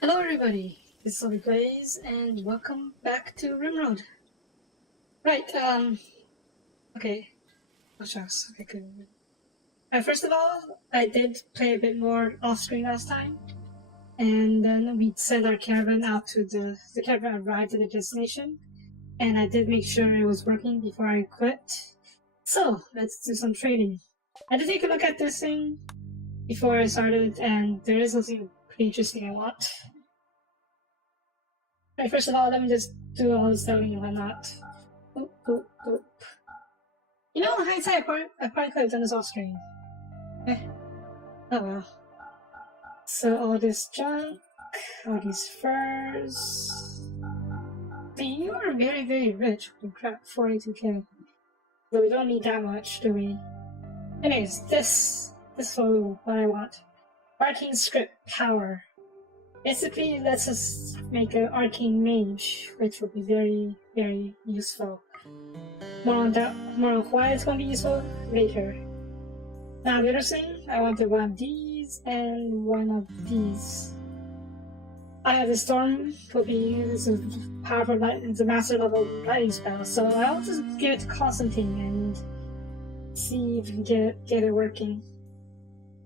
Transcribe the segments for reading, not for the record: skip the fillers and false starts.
Hello everybody, this is Glaze and welcome back to RimWorld. Right, okay. Oh shucks, okay, good. First of all, I did play a bit more off-screen last time, and then we sent our caravan out to the caravan arrived at the destination, and I did make sure it was working before I quit. So, let's do some trading. I did take a look at this thing before I started, and there is something pretty interesting I want. Right, first of all, let me just do all the selling and whatnot. Oop, oop, oop. You know, in hindsight, I probably could have done this off screen. Eh. Oh well. So all this junk, all these furs. See, you are very, very rich. Holy crap, 42k. But we don't need that much, do we? Anyways, this is what I want. Arcane script power. Basically, it lets us make an arcane mage, which will be very, very useful. More on why it's going to be useful later. Now, the other thing, I wanted one of these and one of these. I have the storm will be this is powerful light. It's a master level lightning spell, so I'll just give it to Constantine and see if we can get it working.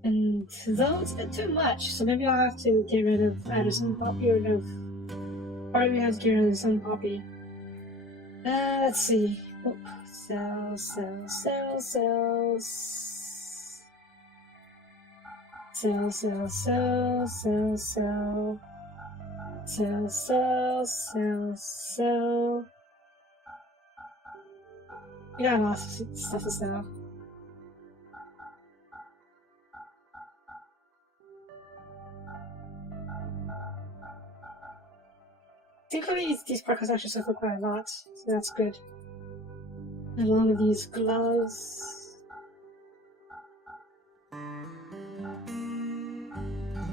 And though it's a bit too much, so maybe I'll have to get rid of Addison Poppy or maybe have to get rid of some Poppy. Let's see. Oh, sell. We got lots of stuff to sell. Thankfully, these parkas actually suffer quite a lot, so that's good. And along with these gloves.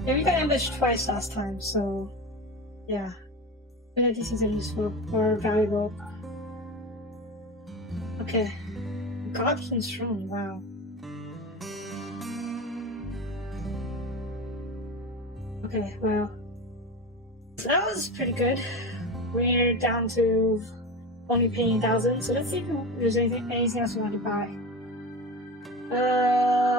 Yeah, we got ambushed twice last time, so yeah. I think these things are useful or valuable. Okay. Godkin Throne, wow. Okay, well. So that was pretty good. We're down to only paying 1,000, so let's see if there's anything else we want to buy.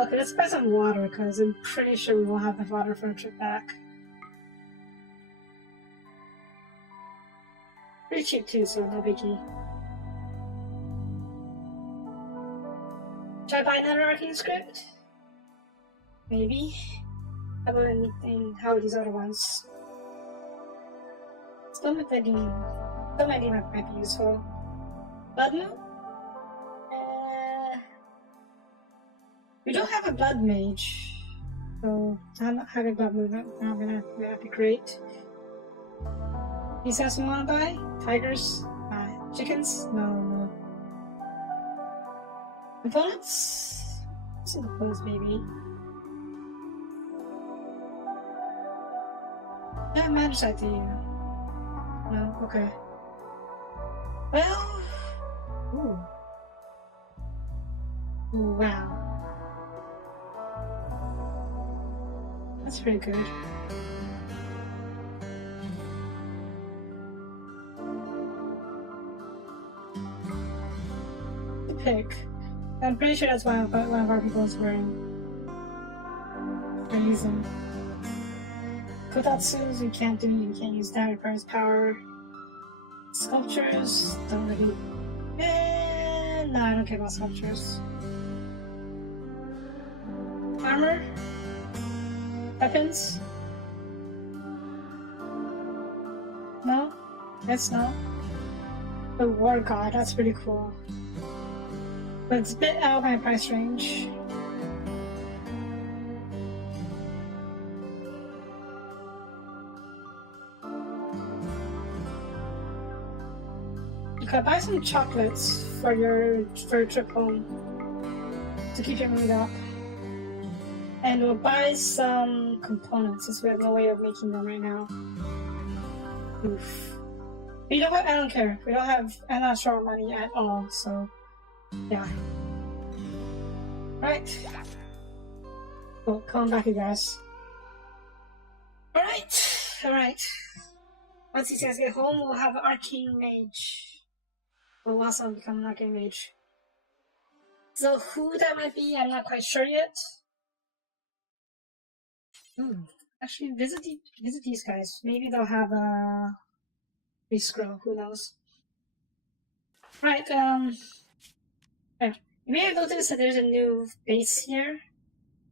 Okay, let's buy some water, because I'm pretty sure we won't have enough water for a trip back. Pretty cheap too, so no biggie. Should I buy another arcane script? Maybe. How about anything? How are these other ones? Some might be useful. Blood Moon? We don't have a Blood Mage, so not having Blood Moon not gonna be great. These else we wanna buy? Tigers? Chickens? No. Components? Some components maybe. Yeah, Magicite to you. No, okay. Well, ooh, wow. That's pretty good. The pick. I'm pretty sure that's one of our people is wearing. I use them. Kotatsus, you can't use that, requires power. Sculptures, don't really. No, I don't care about sculptures. Armor? Weapons? No? That's not. The War God, that's pretty cool. But it's a bit out of my price range. Okay, buy some chocolates for your trip home to keep your mood up. And we'll buy some components since we have no way of making them right now. Oof. I don't care. I'm not short money at all, so yeah. Right. Well, come back, you guys. Alright. alright. Once these guys get home, we'll have an Arcane Mage. We'll also become an Arcane Mage. So who that might be, I'm not quite sure yet. Actually, visit these guys. Maybe they'll have a scroll. Who knows? Right. Yeah. You may have noticed that there's a new base here.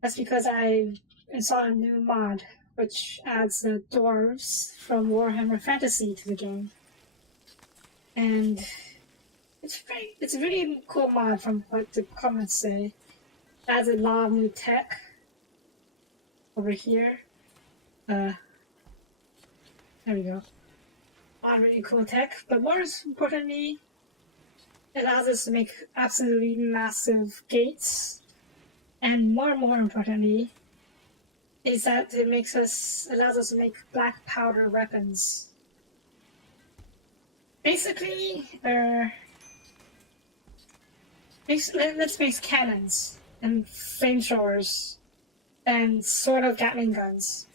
That's because I installed a new mod, which adds the dwarves from Warhammer Fantasy to the game, and it's a really cool mod from what the comments say. It adds a lot of new tech over here. There we go. A lot of really cool tech, but more importantly, it allows us to make absolutely massive gates, and more importantly, is that it allows us to make black powder weapons. Basically, let's make cannons and flamethrowers and sort of Gatling guns.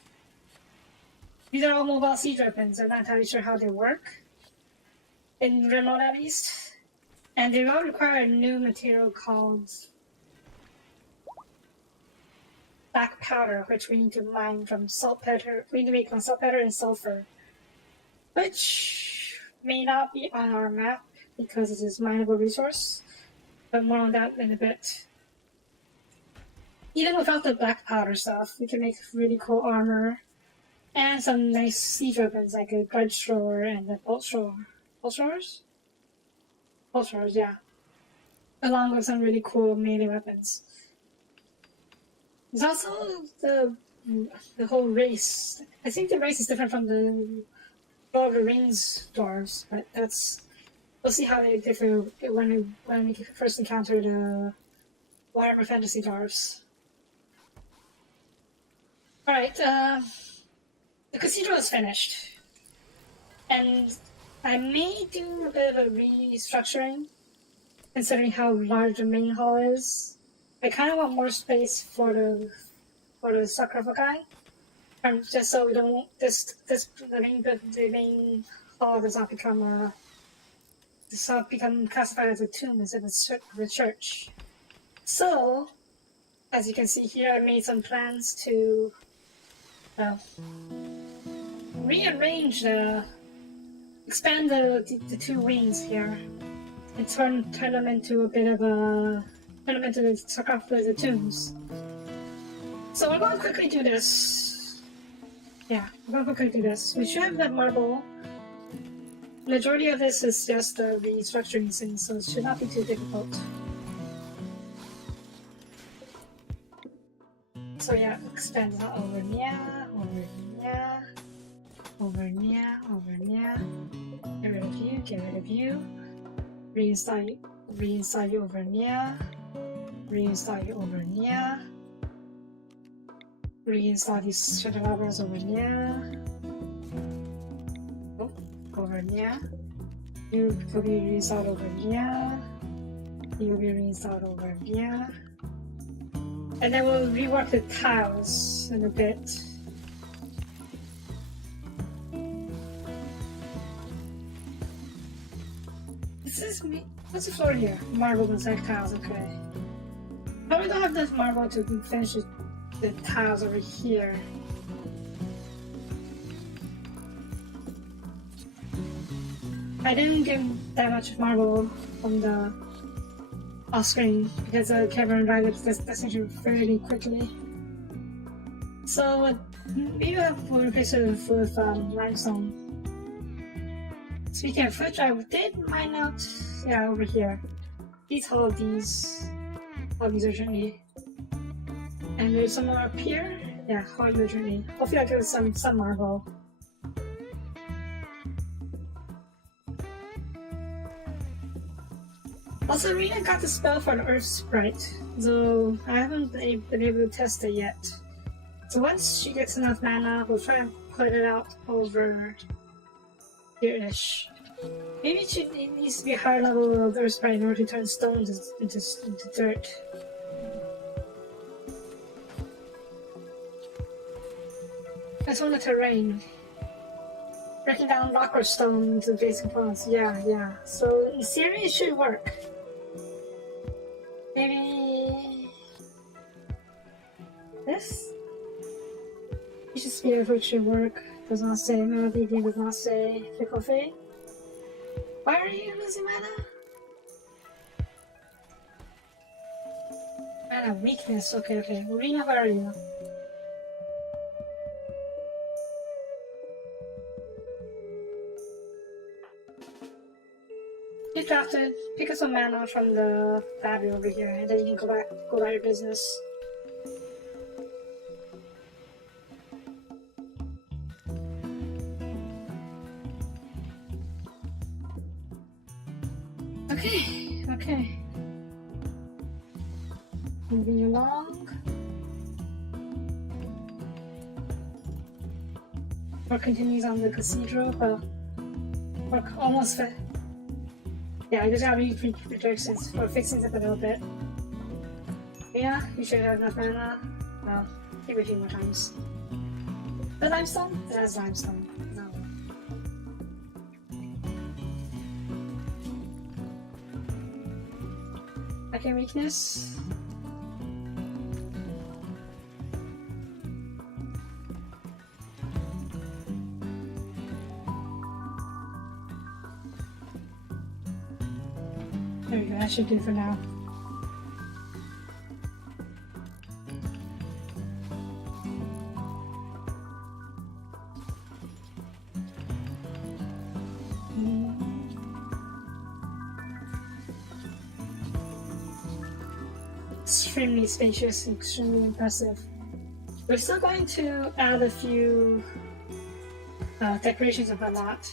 These are all mobile siege weapons. I'm not entirely sure how they work, in RimWorld at least. And they all require a new material called black powder, which we need to mine from saltpeter. We need to make from saltpeter and sulfur, which may not be on our map because it is a mineable resource, but more on that in a bit. Even without the black powder stuff, we can make really cool armor and some nice siege weapons like a grudge thrower and a bolt thrower. Bolt throwers? Bolt throwers, yeah. Along with some really cool melee weapons. There's also the whole race. I think the race is different from the Lord of the Rings dwarves, but we'll see how they differ when we first encounter the Warhammer Fantasy dwarves. Alright, the cathedral is finished, and I may do a bit of a restructuring, considering how large the main hall is. I kind of want more space for the sarcophagi, just so we don't the main hall does not become classified as a tomb instead of a church. So, as you can see here, I made some plans to rearrange expand the two wings here, and turn them into the sarcophagus, the tombs. So we're going to quickly do this. Yeah, we're going to quickly do this. We should have that marble. Majority of this is just the restructuring things, so it should not be too difficult. So yeah, expand that over here, over here, over here, over here. Get rid of you, get rid of you. Reinstall you over here. Reinstall you over here. Reinstall these candelabras over here. Oh, over here. You will be reinstalled over here. You will be reinstalled over here. And then we'll rework the tiles in a bit. What's the floor here? Marble mosaic tiles, okay. Probably don't have enough marble to finish the tiles over here. I didn't get that much marble from the off-screen because the camera dried this section fairly quickly. So maybe we'll replace it with limestone. Speaking of which, I did mine out, yeah, over here. All of these urgently. And there's some more up here. Yeah, all urgently. Hopefully I get some marble. Also, Rena got the spell for an Earth Sprite, though I haven't been able to test it yet. So once she gets enough mana, we'll try and put it out over here-ish. Maybe it needs to be a higher level of Earth Sprite in order to turn stones into dirt. That's on the terrain. Breaking down rock or stone to basic components. Yeah. So in theory, it should work. Maybe this? Teach speed of which should work. Does not say. Melody does not say. Fickle fate. Why are you losing mana? Mana weakness. Okay. Arena, where are you? Get drafted. Pick up some mana from the battery over here, and then you can go about your business. Okay. Moving along. Work continues on the cathedral, but work almost fit. Yeah, I just gotta read projections for fixing it a little bit. Yeah, you should have enough mana. No, give it a few more times. The limestone? It has limestone. No. Okay, weakness. There we go, that should do for now. Extremely spacious, extremely impressive. We're still going to add a few decorations and whatnot.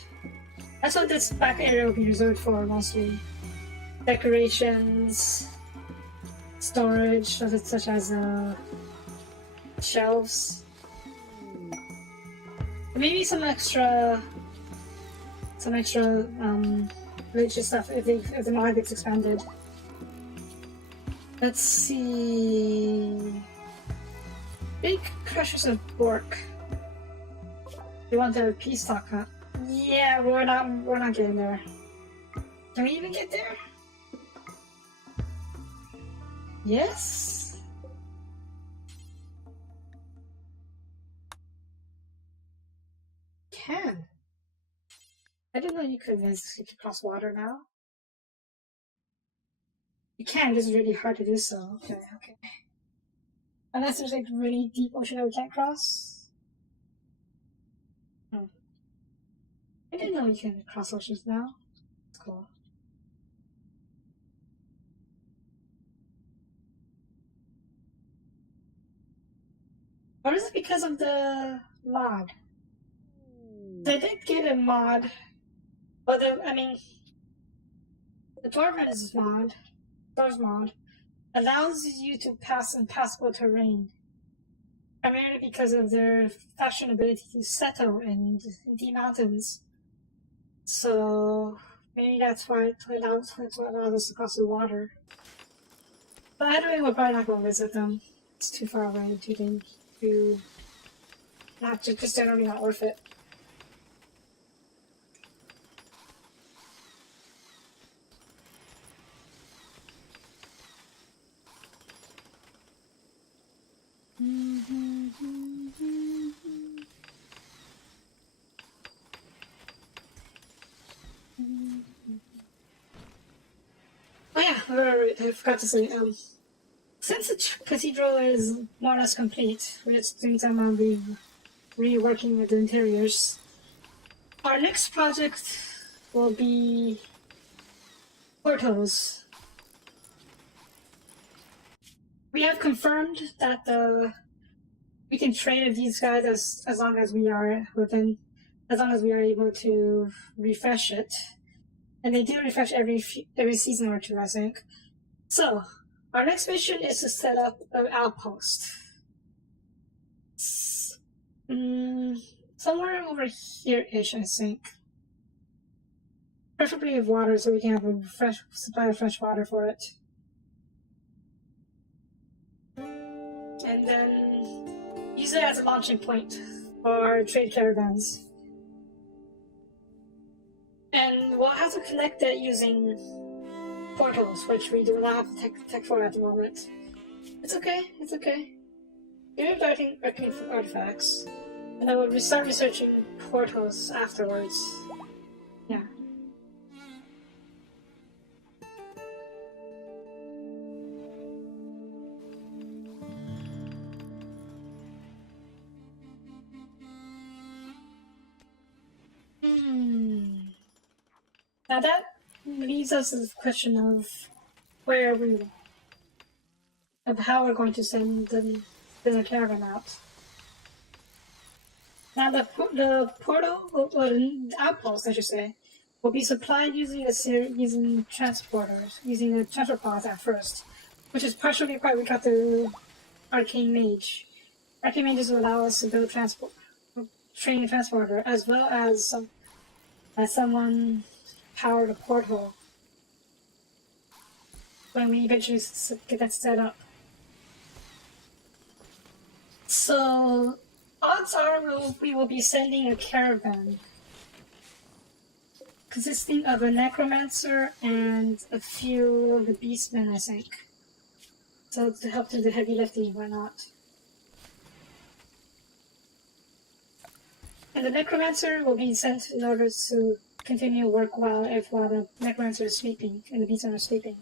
That's what this back area will be reserved for mostly. Decorations, storage, such as shelves. Maybe some extra religious stuff if the mod gets expanded. Let's see. Big crushers of Bork. You want the peace talk, huh? Yeah, we're not getting there. Can we even get there? Yes? Can. I didn't know you could cross water now. You can, this is really hard to do so. Okay. Unless there's like really deep ocean that we can't cross. I didn't know you can cross oceans now. That's cool. Or is it because of the mod? They did get a mod. The Dwarven's mod, Thor's mod, allows you to pass impassable terrain. Primarily because of their fashion ability to settle in the mountains. So maybe that's why it allows us to cross the water. But anyway, we're probably not going to visit them. It's too far away just generally not worth it. Oh yeah, I forgot to say, since the cathedral is more or less complete, we're just doing some reworking with the interiors. Our next project will be portals. We have confirmed that we can trade with these guys as long as we are able to refresh it. And they do refresh every season or two, I think. So, our next mission is to set up an outpost. Somewhere over here-ish, I think. Preferably with water, so we can have a supply of fresh water for it. And then use it as a launching point for trade caravans. And we'll have to connect it using portals, which we do not have tech for at the moment. It's okay, it's okay. We're working for artifacts. And then we'll start researching portals afterwards. Yeah. Now that leaves us to the question of how we're going to send the caravan out. Now the portal, or the outpost, I should say, will be supplied using transporters, using the transport pods at first, which is partially why we got the arcane mage. Arcane mages will allow us to build train a transporter, as well as someone power the portal when we eventually get that set up. So, odds are we will be sending a caravan consisting of a necromancer and a few of the beastmen, I think. So to help do the heavy lifting, why not? And the necromancer will be sent in order to continue work while the necromancer is sleeping and the beastmen are sleeping.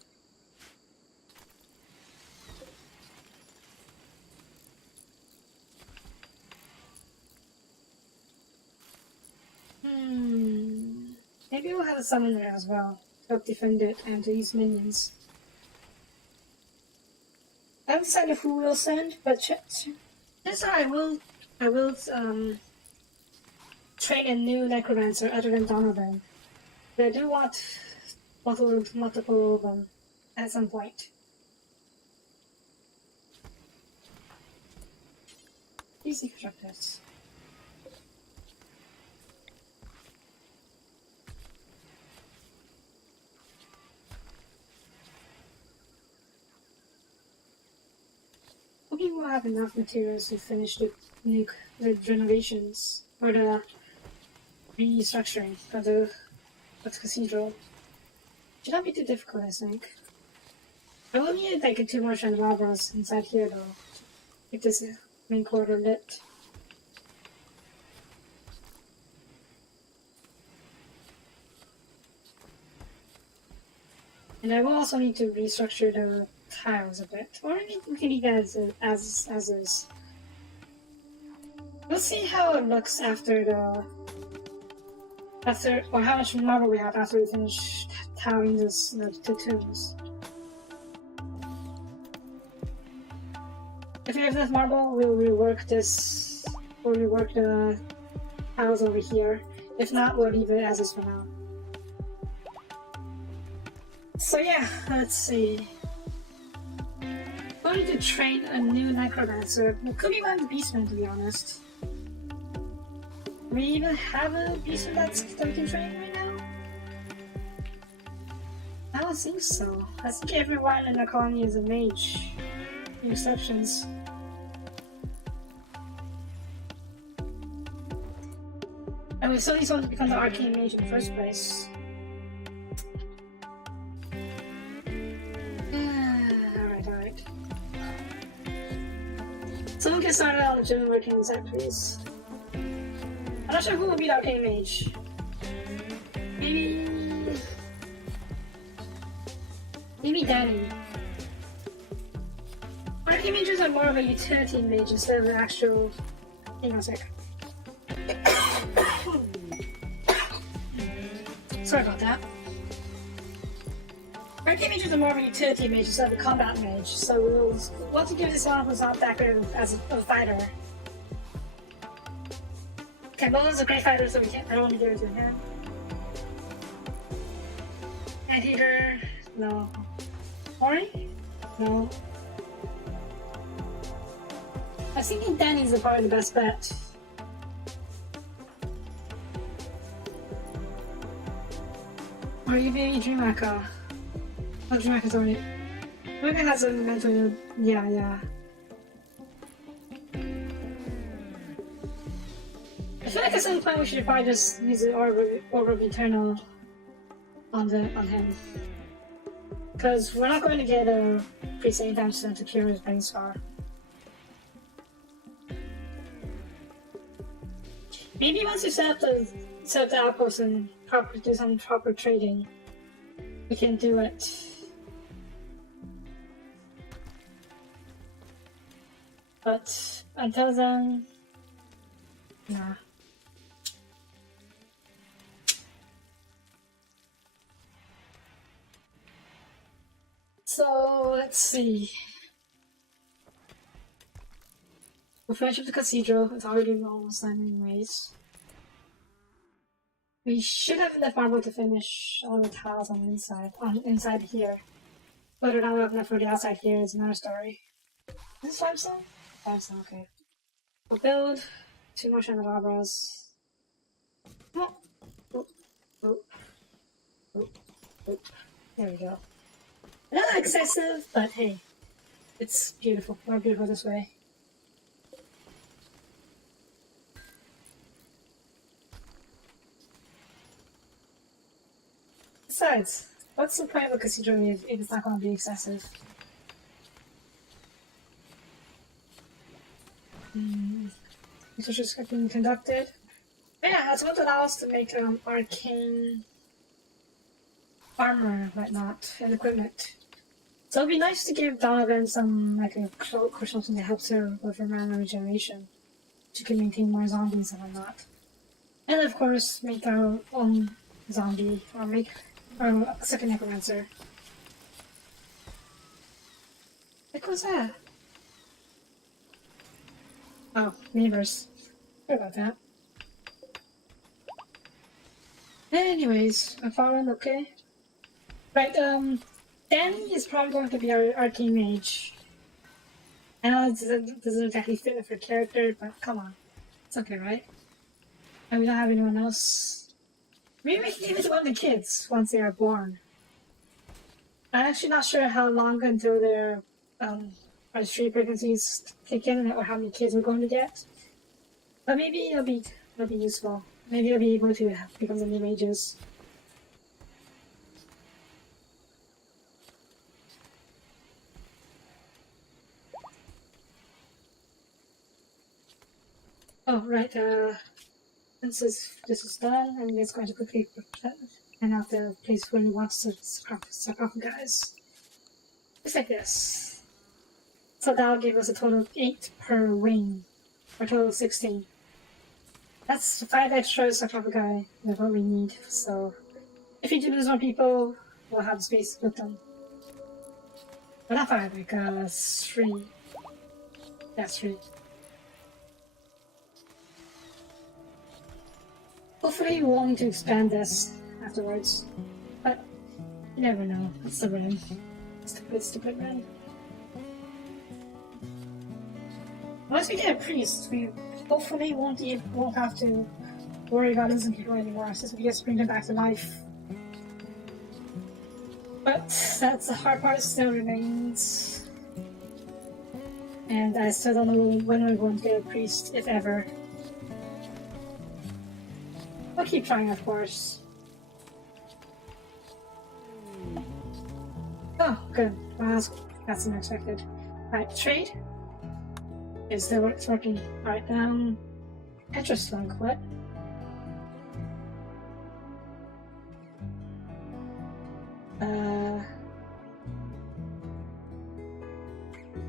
Maybe we'll have a summoner as well to help defend it and to use minions. I haven't decided who we'll send, but this I will train a new necromancer other than Donovan. But I do want multiple of them at some point. Easy constructors. Hoping we'll have enough materials to finish the renovations or the restructuring of the cathedral. Should not be too difficult, I think. I will need like 2 more candelabras inside here though. Keep this main corridor lit. And I will also need to restructure the tiles a bit, or we can leave it as is. We'll see how it looks or how much marble we have after we finish tiling the tombs. If we have enough marble, we'll rework the tiles over here. If not, we'll leave it as is for now. So yeah, let's see. I'm going to train a new necromancer. It could be one of the beastmen, to be honest. Do we even have a beastman that we can train right now? I don't think so. I think everyone in the colony is a mage. No exceptions. And we still need someone to become the arcane mage in the first place. Alright. Someone get started on the gym working side, please. I'm not sure who will be the arcane mage. Maybe Danny. Arcane mages are more of a utility mage instead of an actual. Hang on a sec. Sorry about that. Arcane mages are more of a utility mage instead of a combat mage, so we'll want to give this one who's not that good as a fighter. Okay, Bolan's a great fighter, so I don't want to give it to him. Anteater, no. Ori? No. I was thinking Danny's probably the best bet. Or you maybe Dream Echo. Oh, Dream Echo's already. Dream Echo has a mental. Yeah. I feel like at some point we should probably just use the Orb of Eternal on him. Because we're not going to get a priest anytime soon to cure his brain scar. Maybe once you set up the outpost and do some proper trading, we can do it. But until then, nah. So let's see. We'll finish up the cathedral. It's already almost done anyways. We should have enough marble to finish all the tiles on the inside here. Whether or not we have enough for the outside here is another story. Is this limestone? Limestone, okay. We'll build 2 more candelabras. Oh. Oh. Oh. Oh. Oh. There we go. Not excessive, but hey, it's beautiful. More beautiful this way. Besides, what's the point of a cathedral if it's not going to be excessive? Research is being conducted. But yeah, that's going to allow us to make arcane armor, whatnot, and equipment. So it'd be nice to give Donovan some, like a cloak or something that helps her with her mana regeneration. She can maintain more zombies and whatnot. And of course, make our own zombie, or make our second necromancer. What was that? Oh, neighbors. Sorry about that. Anyways, I'm following okay. Right, Danny is probably going to be our arcane mage. I know it doesn't exactly fit with her character, but come on. It's okay, right? And we don't have anyone else. Maybe we can give it to one of the kids once they are born. I'm actually not sure how long until their registry pregnancies kick in or how many kids we're going to get. But maybe it'll be useful. Maybe I'll be able to become the new mages. Oh, right, since this is done, I'm just going to quickly plan out the place where he wants to sarcophagize. Just like this. So that'll give us a total of 8 per wing, or a total of 16. That's 5 extra sarcophagi with what we need, so if you do lose more people, we'll have space to put them. But not 5, like 3. That's 3. Hopefully we won't need to expand this afterwards, but you never know. It's the Rim. Stupid Rim. Once we get a priest, we hopefully won't have to worry about losing people anymore, since we just bring them back to life. But the hard part still remains, and I still don't know when we're going to get a priest, if ever. We'll keep trying, of course. Oh, good. Well, that's unexpected. Right, trade. It's working. Alright, Petroslunk, what?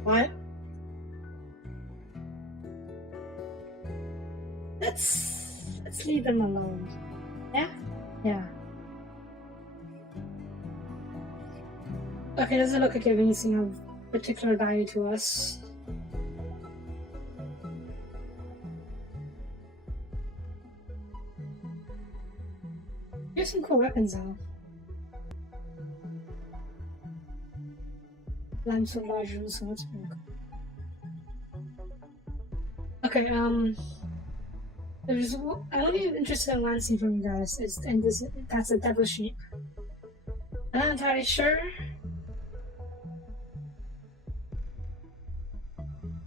What? Let's leave them alone. Yeah? Yeah. Okay, doesn't look like anything of particular value to us. Here's some cool weapons though. Limestone larger, so that's pretty cool. Okay, I'm only interested in Lancing from you guys. That's a devil sheep. I'm not entirely sure.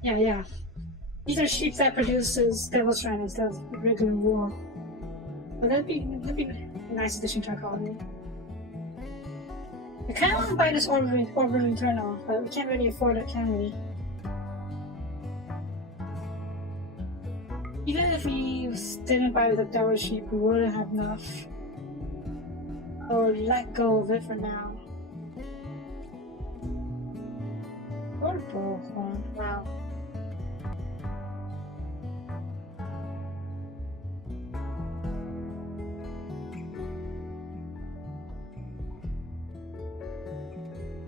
Yeah. These are sheep that produces devil strand instead of regular wool. But that'd be a nice addition to our colony. I kind of want to buy this orbital internal, but we can't really afford it, can we? Even if we didn't buy the tower sheep, we wouldn't have enough. Or let go of it for now. Or bullhorn, wow.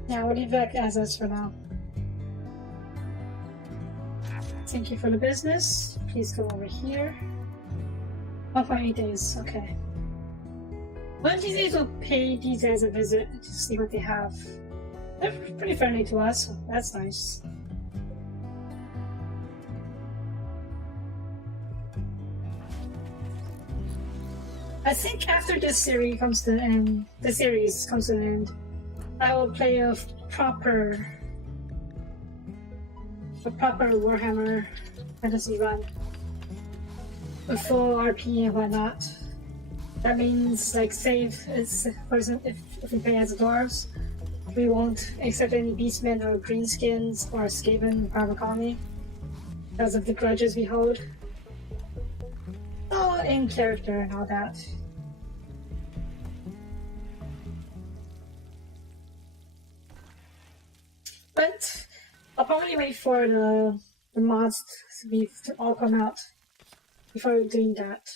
Yeah, we'll leave that as is for now. Thank you for the business. Please go over here. 1.8 days, okay. One of these days we'll pay these guys a visit to see what they have. They're pretty friendly to us, so that's nice. I think after this series comes to an end, I will play a proper Warhammer fantasy run with full RP and whatnot. That means, like, save is, for example, if we play as dwarves, we won't accept any beastmen or greenskins or Skaven from our colony because of the grudges we hold. All in character and all that. But I'll probably wait for the mods to all come out before doing that.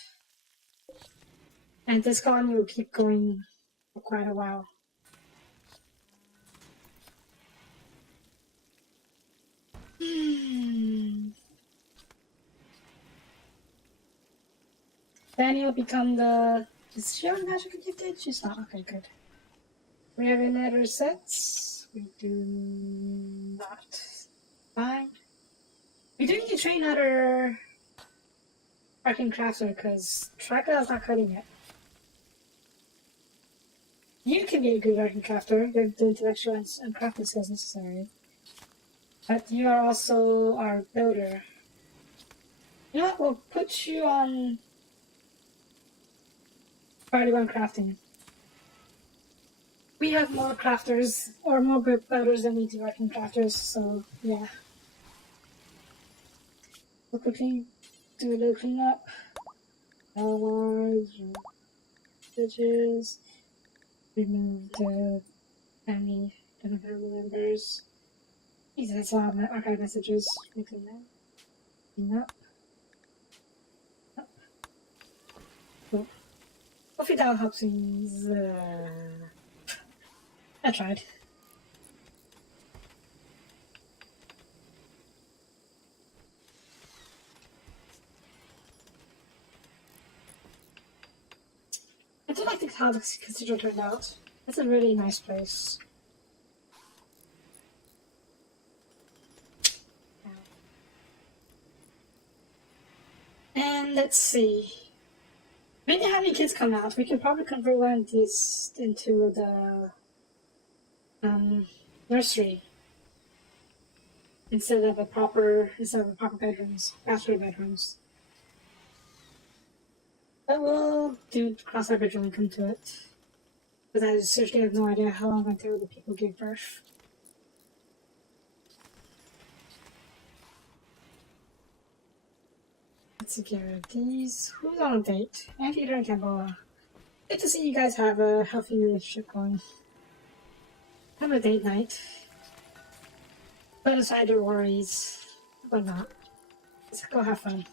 And this colony will keep going for quite a while. Danny will become the... Is she on magically gifted? She's not. Okay, good. We have any other sets? We do not. Fine. We do need to train other arcane crafter because Dracula's not cutting it. You can be a good arcane crafter. You have the intellectual and crafting skills necessary. But you are also our builder. You know what? We'll put you on Party 1 crafting. We have more crafters, or more builders than we do arcane crafters, so yeah. We'll quickly do a little cleanup. Large stitches. Remove the different family members. These are some archive messages. Clean that. Clean up. Up. Cool. Hopefully that will help things. I tried. I do like how the cathedral turned out. It's a really nice place. And let's see. When you have any kids come out, we can probably convert one of these into the nursery instead of a proper bedrooms, bachelor bedrooms. But we'll do cross our bridge when we come to it. Because I seriously have no idea how long until the people give birth. Let's take care of these. Who's on a date? Anteater and Cambola. Good to see you guys have a healthy relationship going. Have a date night. Put aside your worries. But not. Let's go have fun.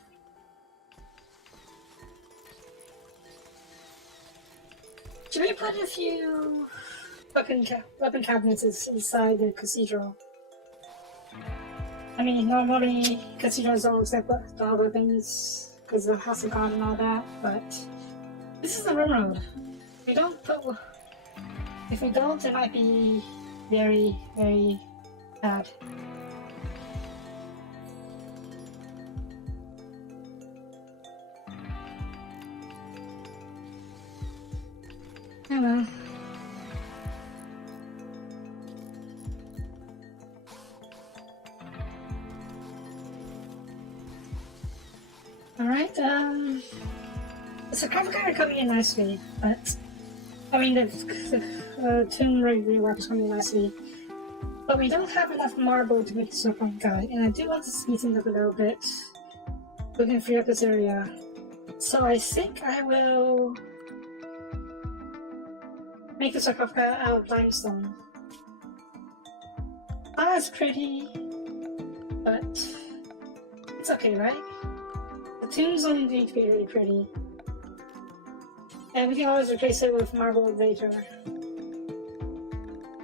Should we put a few weapon cabinets inside the cathedral? I mean, normally cathedrals don't accept all weapons because of House of God and all that, but this is the RimWorld. If we don't, it might be very, very bad. Oh well. Alright, so Carbon are coming in nicely, but I mean, the tomb rework is coming last week. But we don't have enough marble to make the serpent guy, and I do want to speed things up a little bit. We can free up this area. So I think I will make the sarcophagus out of limestone. Not as pretty, but it's okay, right? The tombs don't need to be really pretty. And we can always replace it with marble later.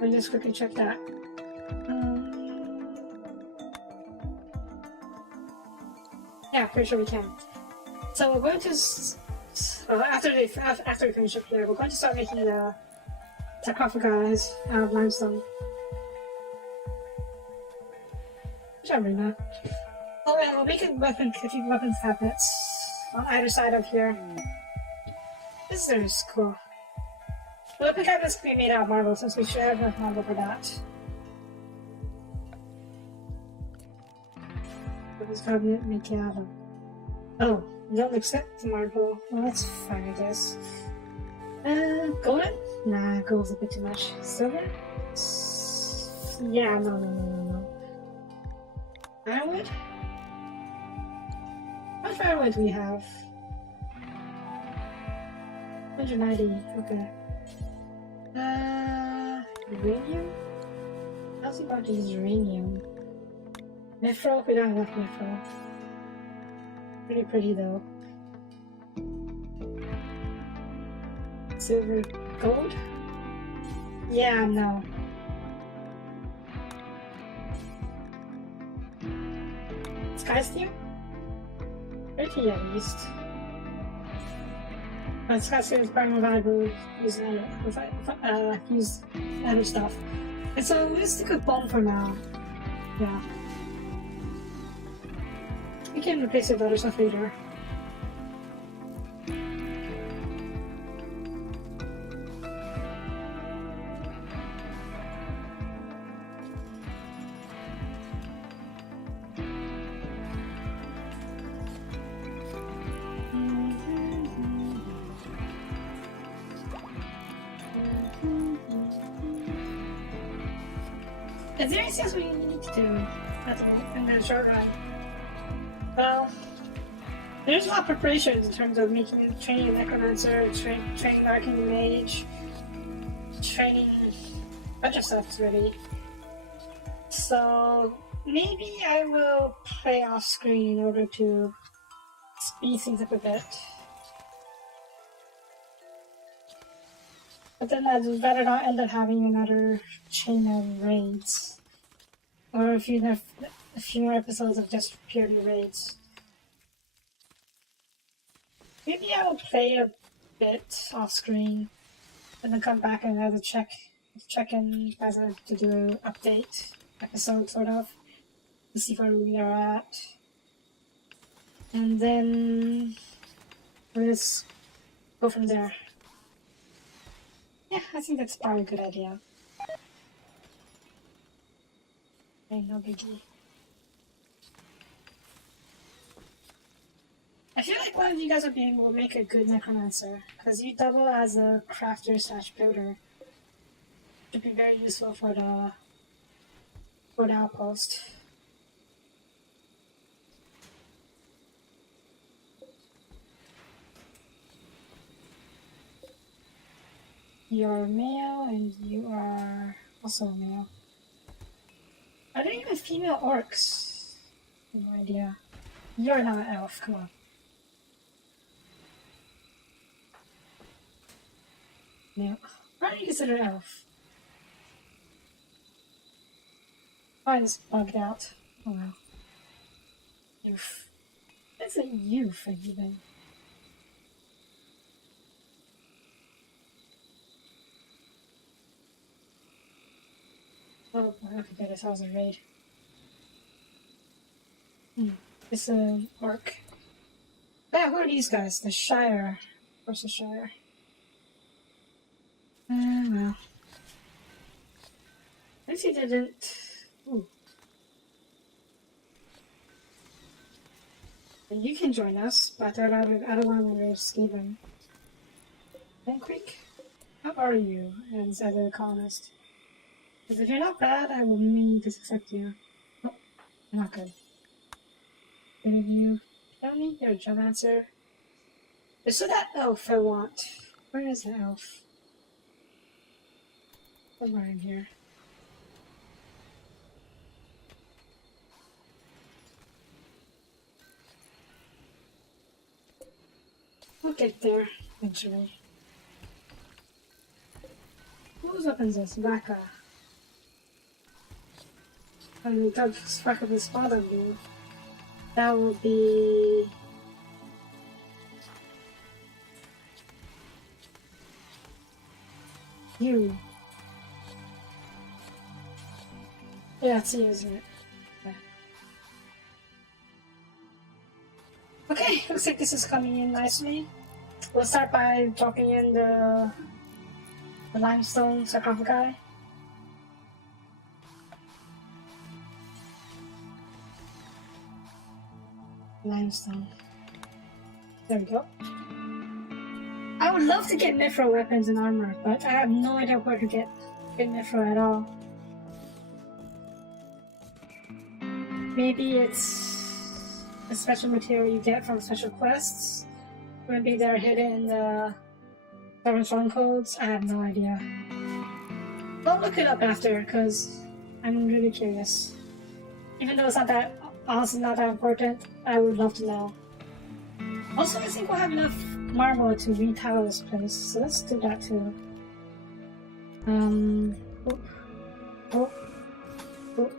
Let me just quickly check that. Yeah, pretty sure we can. So we're going to, after we finish up here, we're going to start making the sarcophagus out of limestone. Whichever, not. Oh, and we'll make a few weapon cabinets on either side of here. This is cool. The weapon cabinets can be made out of marble, since we should have enough marble for that. This cabinet make it out of. Oh, you don't accept marble. Well, that's fine, I guess. Golden? Nah, gold's a bit too much. Silver? Yeah, no. Ironwood? How much ironwood do we have? 190, okay. Uranium? How's he about to use uranium? Mithril? We don't have enough mithril. Pretty pretty though. Silver, gold? Yeah, no. Sky steel? 30 at least. But sky steel is probably more valuable using use other stuff. And so we'll just stick with bone for now. Yeah. We can replace it with other stuff later. Is there anything else we need to do in the short run? Well, there's a lot of preparations in terms of training a necromancer, training arcane mage, training a bunch of stuff really. So maybe I will play off screen in order to speed things up a bit. But then I'd better not end up having another chain of raids. Or a few more episodes of just purely raids. Maybe I will play a bit off screen and then come back and have a check in as I have to do an update episode sort of to see where we are at. And then we'll just go from there. Yeah, I think that's probably a good idea. Okay, no biggie. I feel like one of you guys will make a good necromancer, because you double as a crafter / builder. Should be very useful for the outpost. You're male and you are also a male. Are there even female orcs? No idea. You're not an elf, come on. No. Why do you consider an elf? Mine is bugged out. Oh well. Youth. That's a youth, even. Oh, I have to get this house a raid. It's an orc. Yeah, who are these guys? The Shire. Where's the Shire? Well. I guess he didn't. Ooh. You can join us, but I don't want to escape him. Then quick. How are you? And said the colonist. Because if you're not bad, I will mean to accept you. Oh, not good. Good of you. Tell me, you're a geomancer. There's so that elf I want. Where is the elf? Somewhere in here. We'll get there eventually. Whose weapons is this? Baka. And we got struck of the spot on you. That will be you. Yeah, it's you, isn't it? Yeah. Okay, looks like this is coming in nicely. We'll start by dropping in the limestone sarcophagi. Limestone. There we go. I would love to get Mithra weapons and armor, but I have no idea where to get Mithra at all. Maybe it's a special material you get from special quests. Maybe they're hidden in the Seven Phone codes. I have no idea. I'll look it up after, because I'm really curious. Even though it's not that honestly not that important, I would love to know. Also, I think we'll have enough marble to retile this place, so let's do that too. Oop, oop, oop, oop,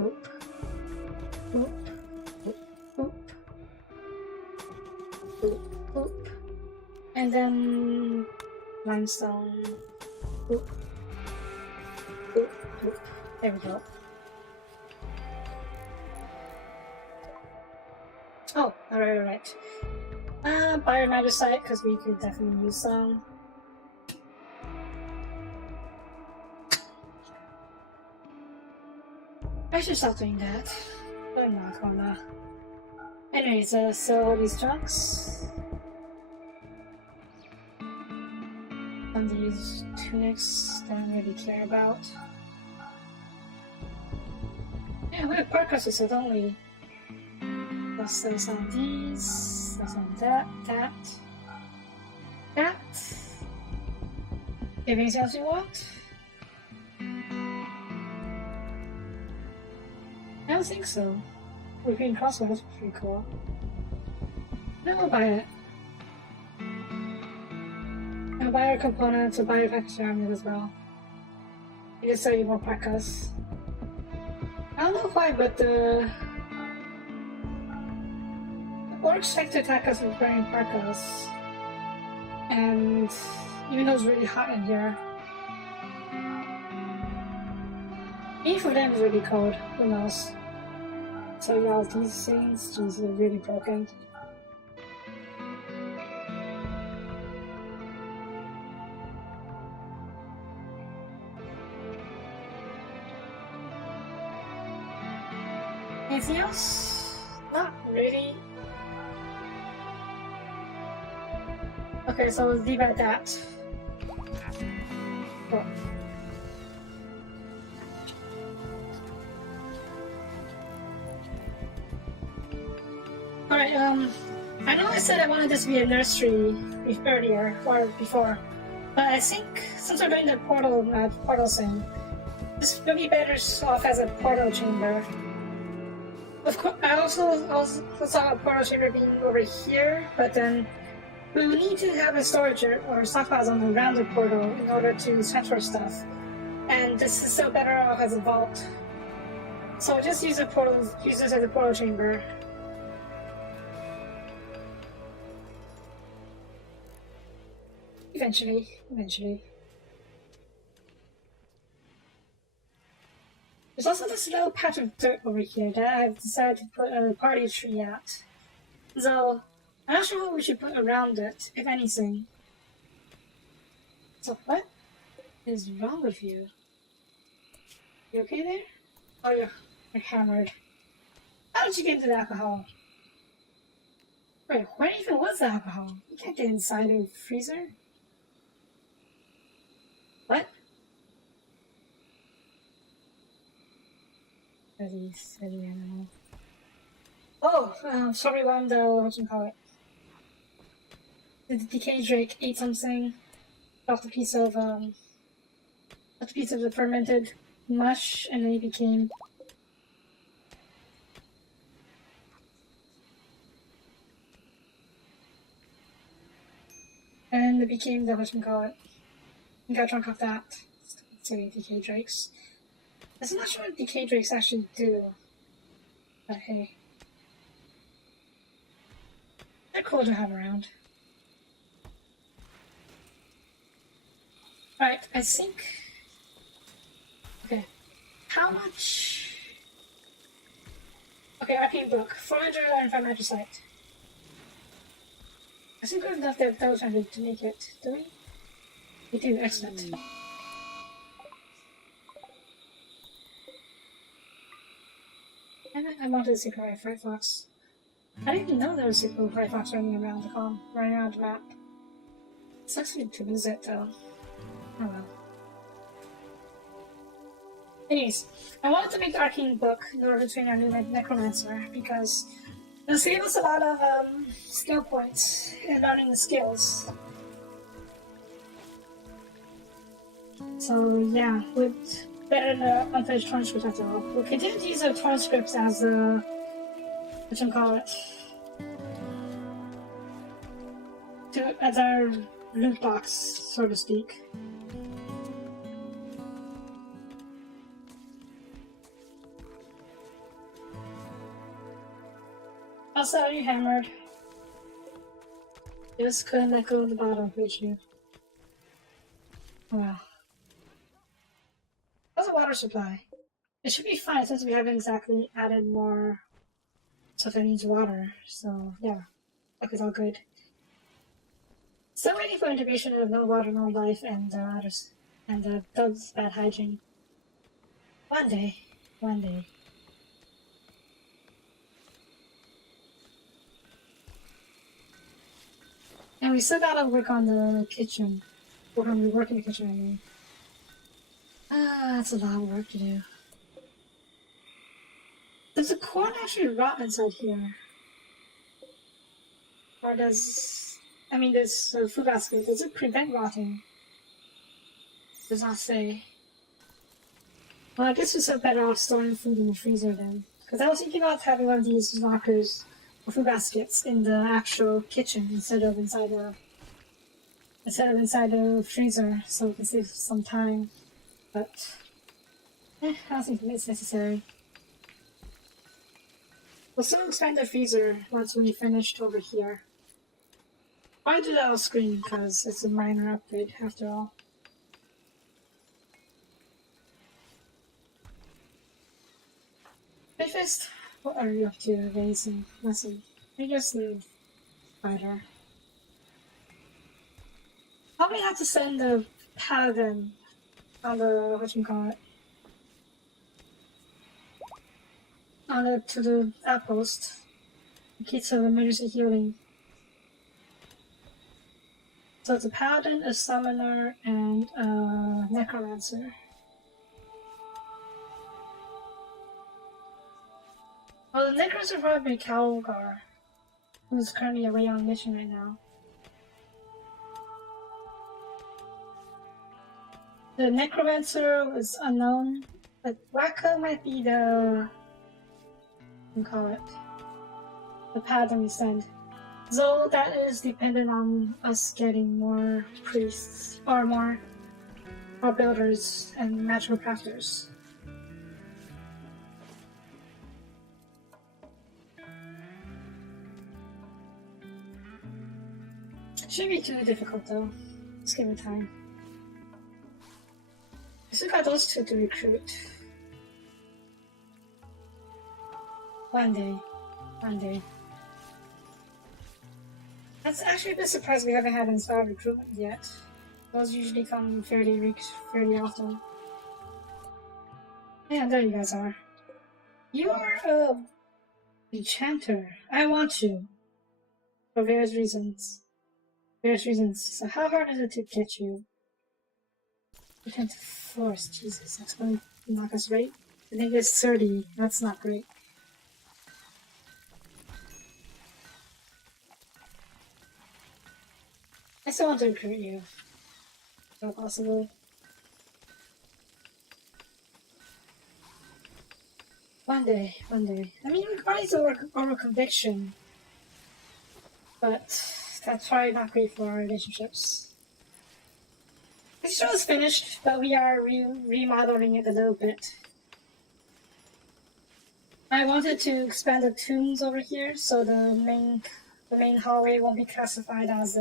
oop, oop, oop, oop, and then limestone. Oop, oop, oop. There we go. Oh, alright. Biomagicite, because we could definitely use some. I should stop doing that. But I'm not gonna. Anyways, sell all these trunks. And these tunics that I don't really care about. Yeah, we have purposes, so don't we? Let's sell some of these, sell some of that. Anything else you want? I don't think so. With green crossbow, that's pretty cool. No, I'll buy it. I'll buy our components, I'll buy your package armor as well. You can sell you more packas. I don't know why, but the orcs like to attack us with wearing parkas. And even though it's really hot in here, even for them it's really cold, who knows. So y'all, these things, geez, they're really broken. Anything else? Not really. Okay, so let's leave it at that. Cool. Alright, I know I said I wanted this to be a nursery earlier, or before, but I think since we're doing the portal thing, this would be better off as a portal chamber. Of course, I also saw a portal chamber being over here, but then we will need to have a storage or stockpile zone around the portal in order to transfer stuff. And this is still better off as a vault. So just use this as a portal chamber. Eventually. There's also this little patch of dirt over here that I've decided to put a party tree at. So I'm not sure what we should put around it, if anything. So what is wrong with you? You okay there? Oh, you're hammered. How did you get into the alcohol? Wait, where even was the alcohol? You can't get inside a freezer? steady animal. Oh, sorry, one the whatchamacallit. The decayed drake ate something. Left a piece of the fermented mush, and then he became. And it became the whatchamacallit. He got drunk off that. Silly decayed drakes. I'm not sure what decayed drakes actually do. But hey. They're cool to have around. Right, I think. Okay. How much? Okay, arcane book. 405 magicite. I think we have enough there 1,000 to make it, do we? We do, excellent. And I wanted a secret Fire Fox. I didn't even know there was a secret Fire Fox running around the map. Sucks to lose it though. Oh well. Anyways, I wanted to make the arcane book in order to train our new necromancer because it'll save us a lot of skill points in learning the skills. So yeah, with better than unfinished transcripts after all. We'll continue to use the transcripts as the as our loot box, so to speak. Also, are you hammered? Just couldn't let go of the bottle, could you? Wow. How's the water supply? It should be fine since we haven't exactly added more stuff that needs water. So yeah, look, it's all good. Still waiting for integration of no water, no life, and dog's bad hygiene. One day. And we still gotta work on the kitchen. Work in the kitchen, I mean. That's a lot of work to do. Does the corn actually rot inside here? Or does... I mean, this food basket, does it prevent rotting? Does not say. Well, I guess we're so better off storing food in the freezer then. Because I was thinking about having one of these lockers or food baskets in the actual kitchen instead of inside the freezer, so we can save some time. But I don't think it's necessary. We'll still expand the freezer once we finished over here. Why do that off screen? Because it's a minor upgrade after all. Fist, what are you up to, Raising? Listen, you just need fighter. Probably have to send the paladin on the to the outpost in case of emergency healing. So it's a paladin, a summoner, and a necromancer. Well, the necromancer would probably be Calgar, who's currently away on mission right now. The necromancer was unknown, but Waka might be the the paladin we send. So that is dependent on us getting more priests or more builders and magical crafters. Shouldn't be too difficult though. Just give it time. I still got those two to recruit. One day. That's actually a bit surprised we haven't had inspired recruitment yet. Those usually come fairly often. Yeah, there you guys are. You are a enchanter. I want you. For various reasons. So how hard is it to get you? Attempt to force, Jesus, that's going to knock us right I think it's 30. That's not great. I still want to recruit you. If possible. One day. I mean, we could probably over conviction. But that's probably not great for our relationships. This show is finished, but we are remodeling it a little bit. I wanted to expand the tombs over here, so the main hallway won't be classified as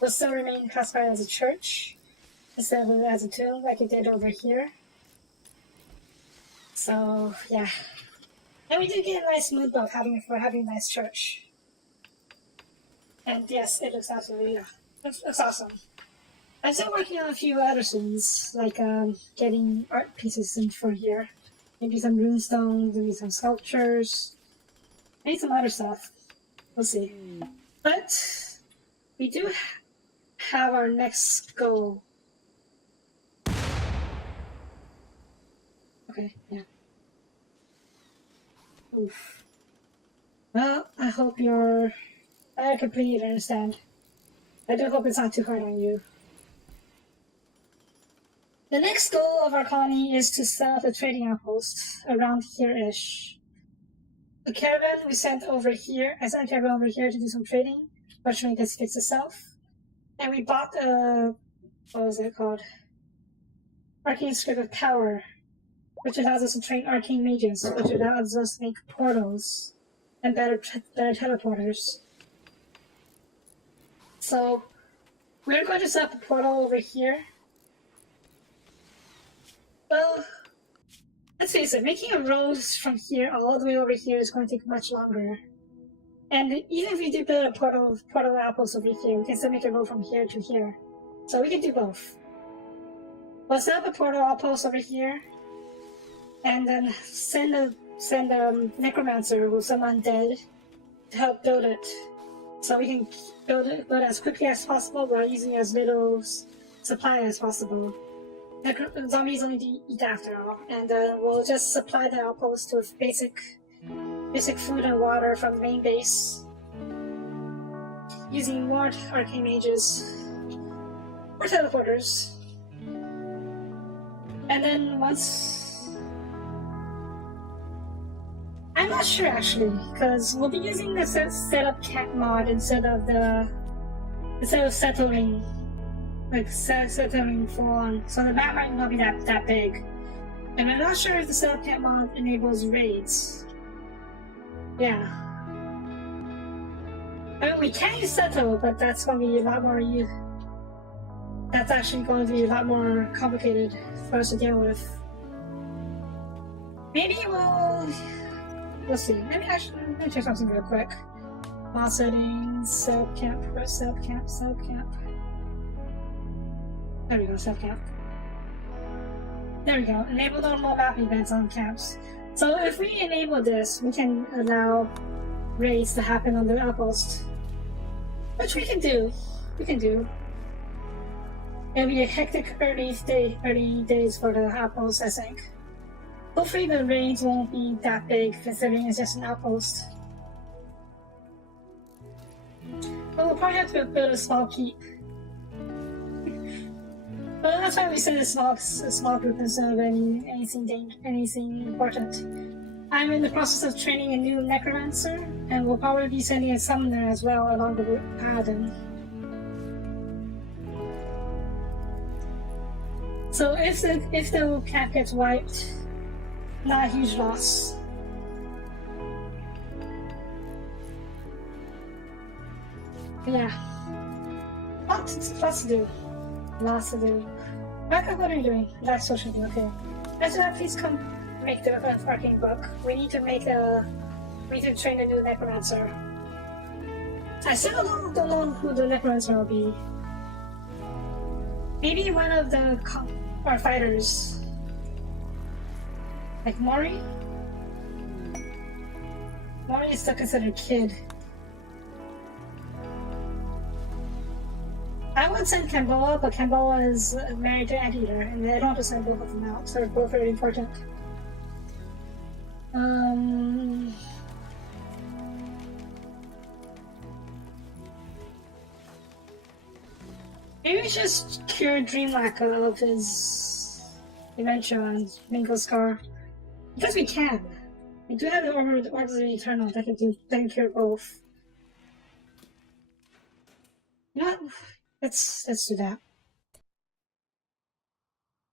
will still remain classified as a church instead of as a tomb like it did over here. So yeah, and we did get a nice mood bump having a nice church. And yes, it looks absolutely it's awesome. I'm still working on a few other things, like getting art pieces in for here. Maybe some runestones, maybe some sculptures, maybe some other stuff. We'll see. But we do have our next goal. Okay, yeah. Oof. Well, I completely understand. I do hope it's not too hard on you. The next goal of our colony is to set up a trading outpost around here-ish. The caravan we sent over here, I sent a caravan over here to do some trading. Fortunately, this fixed itself. And we bought what was it called? Arcane Script of Power, which allows us to train arcane mages, which allows us to make portals and better teleporters. So, we're going to set up a portal over here. Well, let's face it, making a road from here all the way over here is going to take much longer. And even if we do build a portal outpost over here, we can still make a road from here to here. So we can do both. We'll set up a portal outpost over here, and then send a necromancer with some undead to help build it. So we can build it as quickly as possible while using as little supply as possible. The zombies only eat after all, and we'll just supply the outpost with basic food and water from the main base, using more arcane mages or teleporters. And then once, I'm not sure actually, because we'll be using the setup cat mod instead of settling. Like settling full on, so the map might not be that big. And I'm not sure if the setup camp mod enables raids. Yeah. I mean, we can use settle, but that's going to be a lot more. That's actually going to be a lot more complicated for us to deal with. Maybe we'll see. Let me check something real quick. Mod settings, setup camp. There we go, sub-camp. There we go, enable normal map events on camps. So if we enable this, we can allow raids to happen on the outpost. Which we can do. It'll be a hectic early days for the outpost, I think. Hopefully the raids won't be that big, considering it's just an outpost. But we'll probably have to build a small keep. But that's why we send a small group instead of anything important. I'm in the process of training a new necromancer, and we'll probably be sending a summoner as well along the pattern. So if the camp gets wiped, not a huge loss. Yeah. Lots to do. Becca, what are you doing? That's social media, okay. Angela, please come make the arcane book. We need to train a new necromancer. I still don't know who the necromancer will be. Maybe one of our fighters. Like Mori? Mori is still considered kid. I would send Kamboa, but Kamboa is married to Anteater, and I don't want to send both of them out, so they're both very important. Um. Maybe we just cure Dreamwhacker of his dementia and Mingo Scar. Because we can. We do have the Order of the Eternal that can cure both. You know what? Let's do that.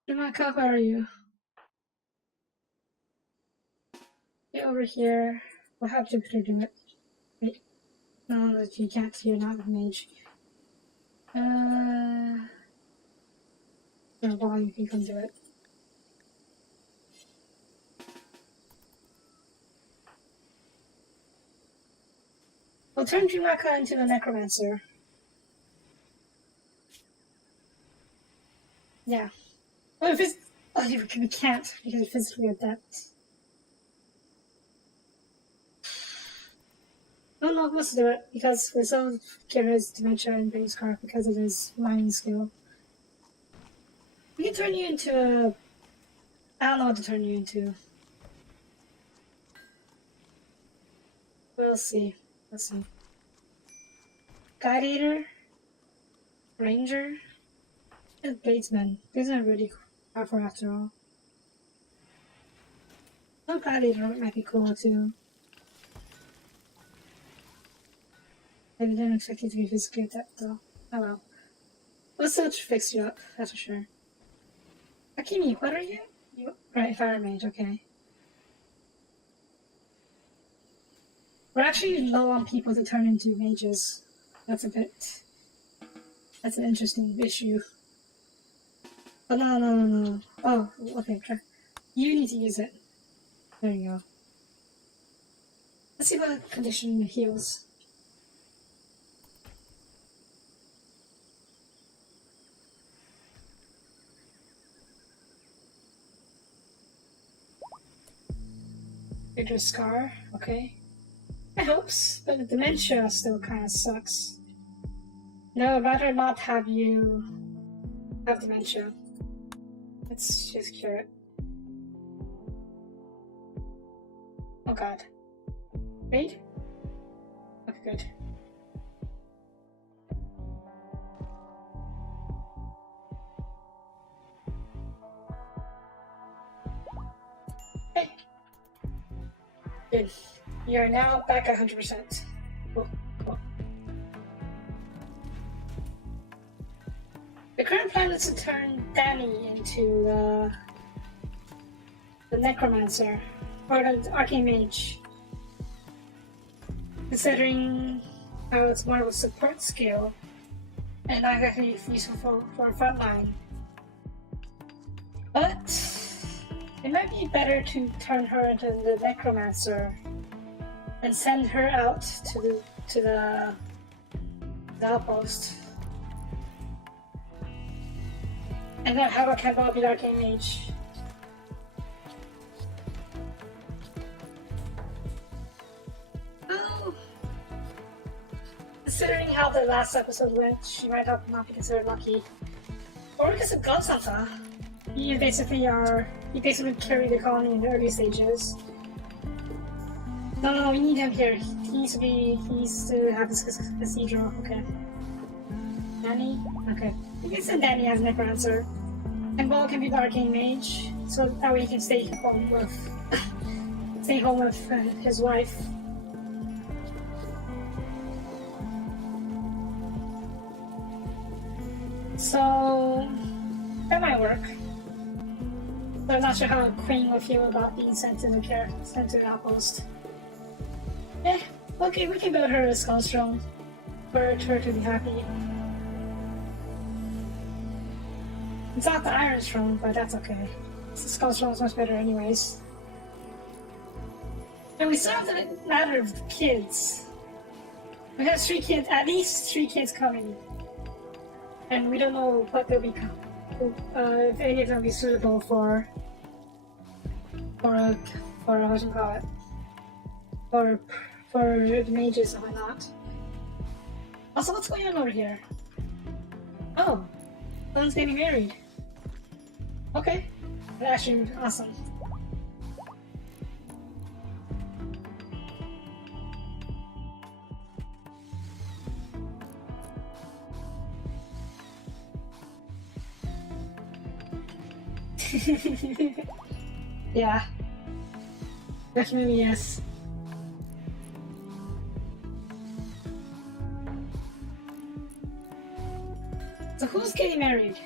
Dreamwhacker, where are you? Get over here. We'll have Jupiter do it. Wait. No, you can't. You're not a mage. No, why you can do it. We'll turn Dreamwhacker into the Necromancer. Yeah. Well, if it's... Oh, we can't, because we're physically adept. No, let's do it, because we're so curious dementia and brain scar because of his mining skill. We can turn you into a... I don't know what to turn you into. We'll see. Let's see. Gladiator? Ranger? And Bladesman. These are really powerful after all. No, Gladiator might be cool too. I didn't expect you to be physically adept though. Oh well. We'll still fix you up, that's for sure. Akimi, what are you? You right, Fire Mage, okay. We're actually low on people to turn into mages. That's an interesting issue. Oh, no. Oh, okay, try. You need to use it. There you go. Let's see what condition heals. Bigger scar, okay. It helps, but the dementia still kind of sucks. No, I'd rather not have you have dementia. Let's just cure it. Oh god. Wait? Okay, good. Hey! Good. You are now back at 100%. Cool. The current plan is to turn Danny into the Necromancer, or the Arcane Mage. Considering how it's more of a support skill, and not actually useful for a frontline. But it might be better to turn her into the Necromancer and send her out to the outpost. And then have a Campbell be Arcane Mage. Oh! Considering how the last episode went, she might not be considered lucky. Or because of God Santa. You basically carry the colony in the early stages. No, we need him here. He needs to have his cathedral, okay. Danny? Okay. We can send Danny as Necromancer. And Ball can be the Arcane Mage, so that way he can stay home with his wife. So that might work. But I'm not sure how Queen will feel about being sent to an outpost. Yeah, okay, we can build her a Skull Throne for her to be happy. It's not the Iron Throne, but that's okay. The Skull Throne is much better anyways. And we still have the matter of the kids. We have 3 kids, at least 3 kids coming. And we don't know what they'll become. If any of them will be suitable for what do you call it? For the mages and whatnot. Also, what's going on over here? Oh, someone's getting married. Okay, that's actually awesome. Yeah. Definitely yes. So who's getting married?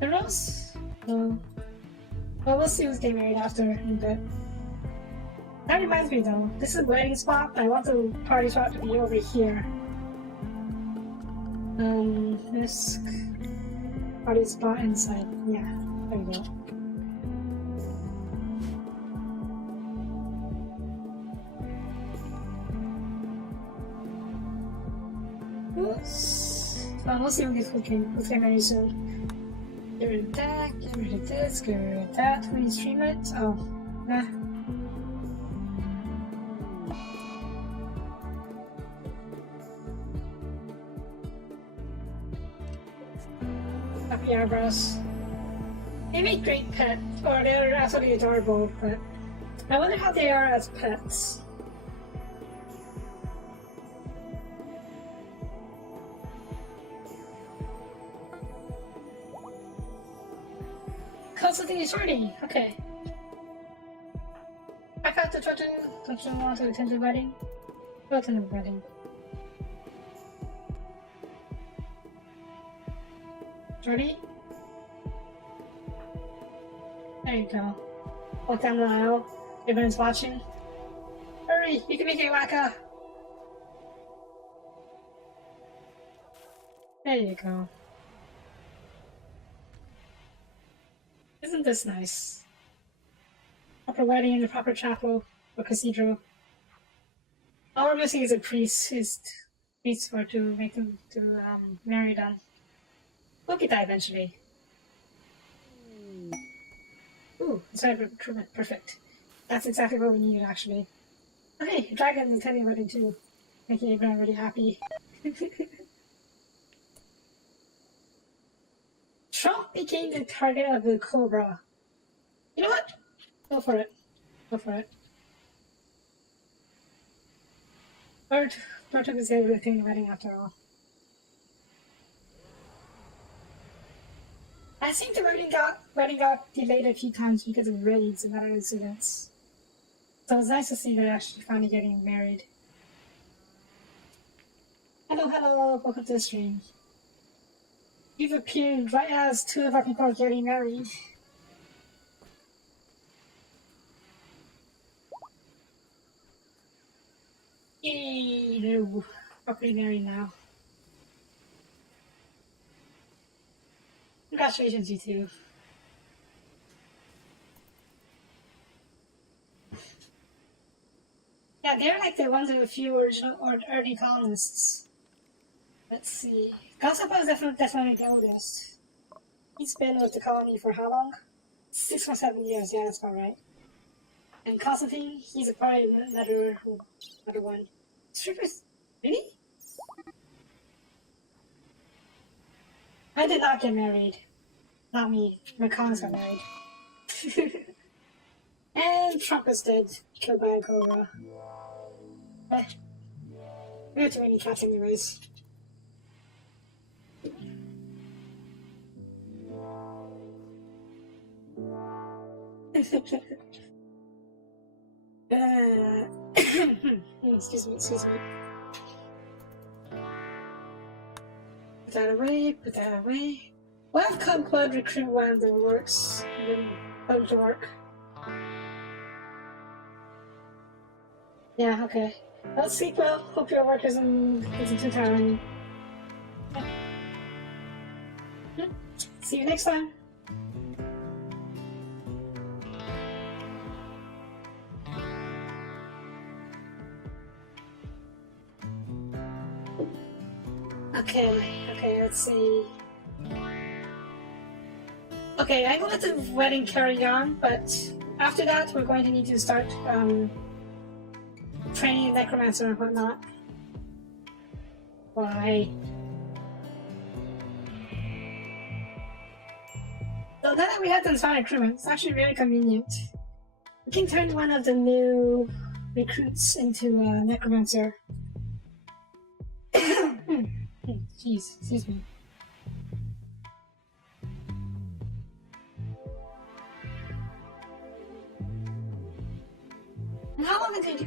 The Rose? No. Well, we'll see who's getting married after in a bit. That reminds me though, this is a wedding spot. I want the party spot to be over here. This party spot inside. Yeah, there we go. Oops. Well, we'll see who gets getting married soon. Get rid of that, get rid of this, get rid of that. When you stream it? Oh, nah. Happy eyebrows. They make great pets, or they're absolutely adorable, but I wonder how they are as pets. Consulting is shorty. Okay. Back out to Trojan. Don't you want to attend the wedding? Go attend the wedding. Ready? There you go. Walk down the aisle. Everyone's watching. Hurry! You can make it, Waka! There you go. Isn't this nice? Proper wedding in the proper chapel or cathedral. All we're missing is a priest. Priest for to make them to marry them. We'll get that eventually. Ooh, inside recruitment, perfect. That's exactly what we need actually. Okay, dragon is attending a wedding too, making everyone really happy. Trump became the target of the Cobra. You know what? Go for it. Go for it. Bird took his head attending the wedding after all. I think the wedding got delayed a few times because of raids and other incidents. So it's nice to see they're actually finally getting married. Hello, hello, welcome to the stream. You've appeared right as two of our people are getting married. Yay, they're properly married now. Congratulations, you two. Yeah, they're like the ones of the few original or early colonists. Let's see. Gossapa is definitely the oldest. He's been with the colony for how long? 6 or 7 years, yeah, that's about right. And Constantine, he's probably another one. Strippers? Really? I did not get married. Not me. My cons got married. And Trump is dead. Killed by a cobra. We have too many cats anyways. Excuse me. Put that away. Well, I've Conquad recruit one of the works, and then put them to work. Yeah, okay. Well, sleep well. Hope your work isn't too tiring. See you next time. Okay, let's see. Okay, I'm gonna let the wedding carry on, but after that, we're going to need to start training a necromancer and whatnot. Why? So now that we have the sonic recruitment, it's actually really convenient. We can turn one of the new recruits into a necromancer. Jeez, excuse me.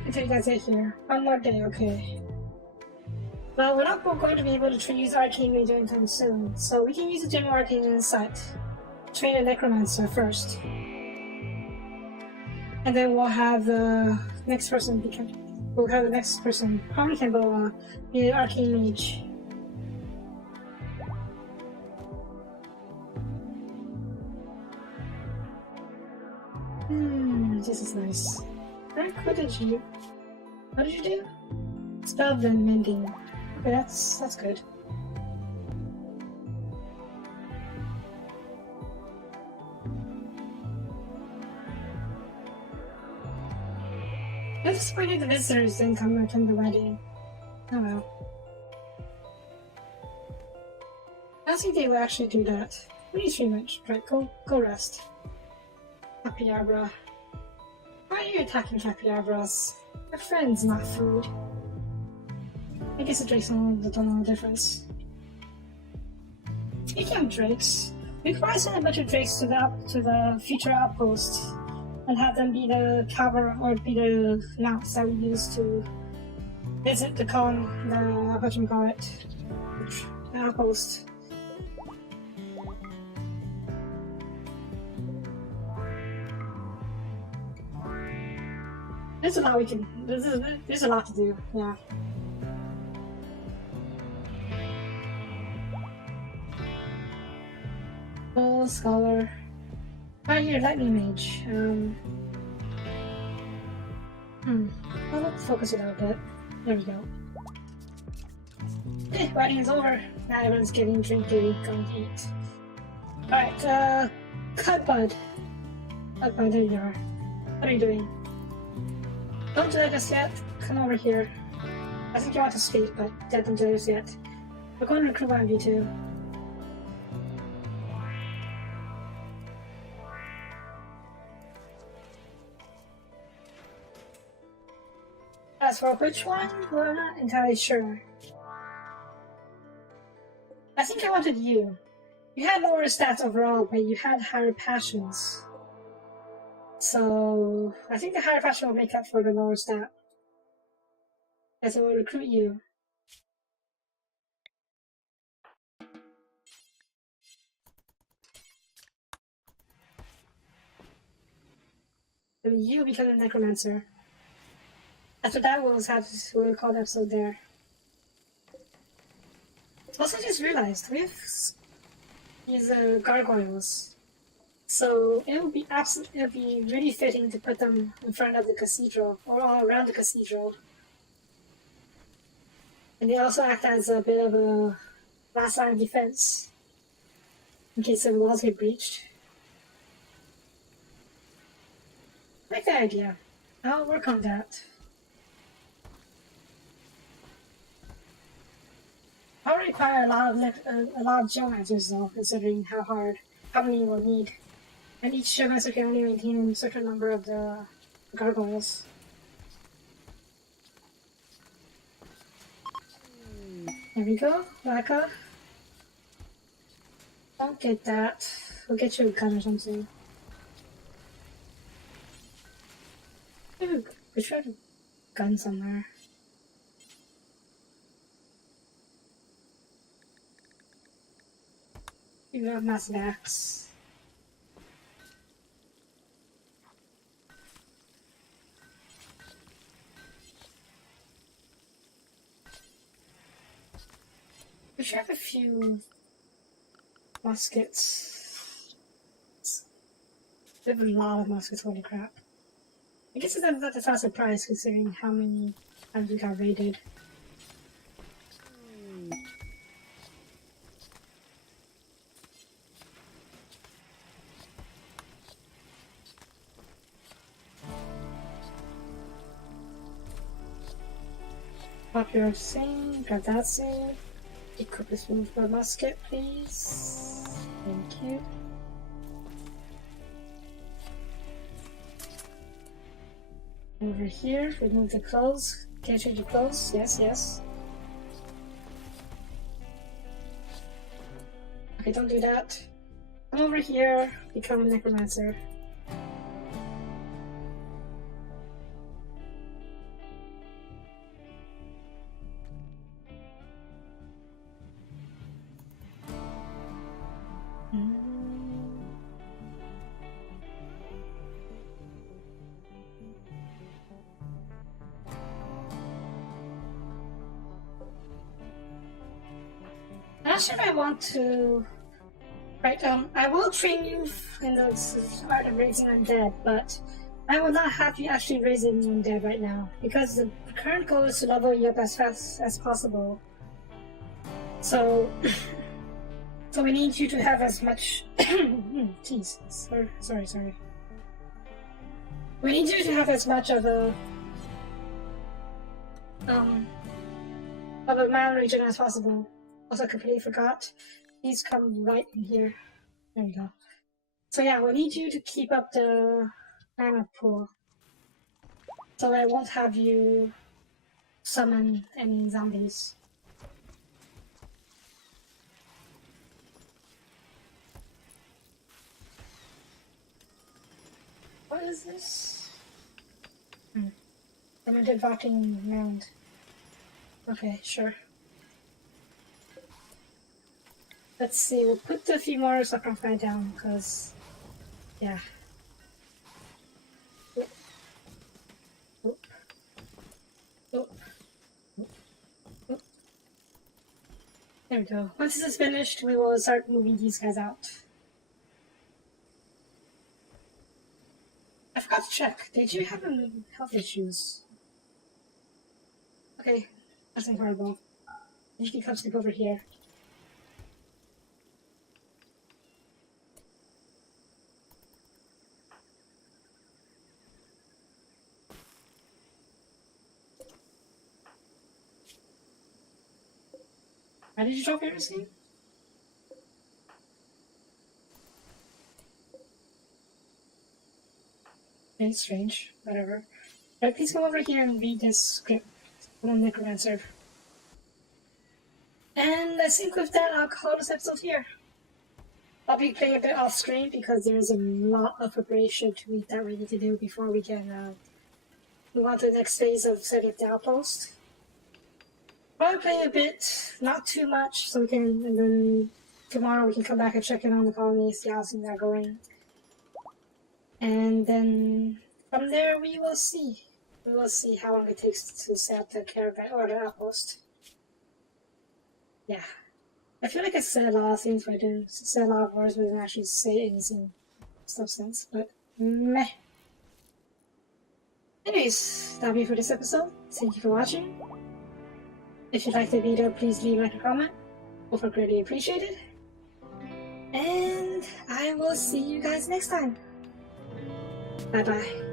until you guys get here. One more day, okay. Well, we're not going to be able to use Arcane Mage anytime soon, so we can use the General Arcane Insight. Train a Necromancer first. And then we'll have the next person Harmony Campbell be an Arcane Mage. This is nice. Frank, what did you do? Spell the mending. Okay, that's good. I'm disappointed the visitors didn't come to attend the wedding. Oh well. I don't think they will actually do that. What are you too much? Right, go rest. Capiabra. Why are you attacking Capiabras? They're friends, not food. I guess the drakes don't know the difference. Speaking of drakes, we could probably send a bunch of drakes to the future outpost and have them be the cavalry or be the mounts that we use to visit the outpost. There's a lot we can. There's a lot to do. Yeah. Full scholar. Right here, lightning mage. Well, let's focus it out a bit. There we go. Okay, writing is over. Now everyone's getting drinking, going to eat. Alright, Cudbud. Cudbud, there you are. What are you doing? Don't do that just yet. Come over here. I think you want to sleep, but don't do this yet. We're going to recruit one of you too. As for which one, well, I'm not entirely sure. I think I wanted you. You had lower stats overall, but you had higher passions. So, I think the higher passion will make up for the lower stat. As it will recruit you. And you become a necromancer. After that, we'll call the episode there. Also, I just realized we have these gargoyles. So it would be really fitting to put them in front of the cathedral or all around the cathedral. And they also act as a bit of a last line of defense in case the walls get breached. I like that idea. I'll work on that. I'll require a lot of geomancers though, considering how many we'll need. And each geomancer can only maintain a certain number of the gargoyles. There we go, Raka. Don't get that. We'll get you a gun or something. Ooh, we should have a gun somewhere. You have massive axe. We should have a few muskets. We have a lot of muskets, holy crap. I guess that's not a surprise considering how many times we got raided. Pop your same, grab that same. Equip this one for a musket, please. Thank you. Over here, remove the clothes. Can I change the clothes? Yes, yes. Okay, don't do that. Come over here, become a necromancer. not sure if I want to. Right, I will train you in the art of raising undead, but I will not have you actually raising undead right now, because the current goal is to level you up as fast as possible. So, so we need you to have as much. Jeez, sorry. We need you to have as much of a mana regen as possible. Also, completely forgot. These come right in here. There we go. So yeah, we need you to keep up the mana pool. So I won't have you summon any zombies. What is this? Limited rotting mound. Okay, sure. Let's see, we'll put a few more sarcophagi down, because, yeah. Oop. There we go. Once this is finished, we will start moving these guys out. I forgot to check. Did you have any health issues? Okay, that's incredible. You can come sleep over here. Why did you drop everything? Okay, strange. Whatever. Right, please come over here and read this script from Necromancer. And I think with that, I'll call this episode here. I'll be playing a bit off screen because there's a lot of preparation that we need to do before we can move on to the next phase of setting up the outpost. Probably play a bit, not too much, so we can, and then tomorrow we can come back and check in on the colony, see how things are going. And then from there we will see. We will see how long it takes to set up the caravan or the outpost. Yeah. I feel like I said a lot of things, but I didn't say a lot of words, but I didn't actually say anything of substance, but meh. Anyways, that'll be it for this episode. Thank you for watching. If you liked the video, please leave a comment. Both are greatly appreciated. And I will see you guys next time. Bye bye.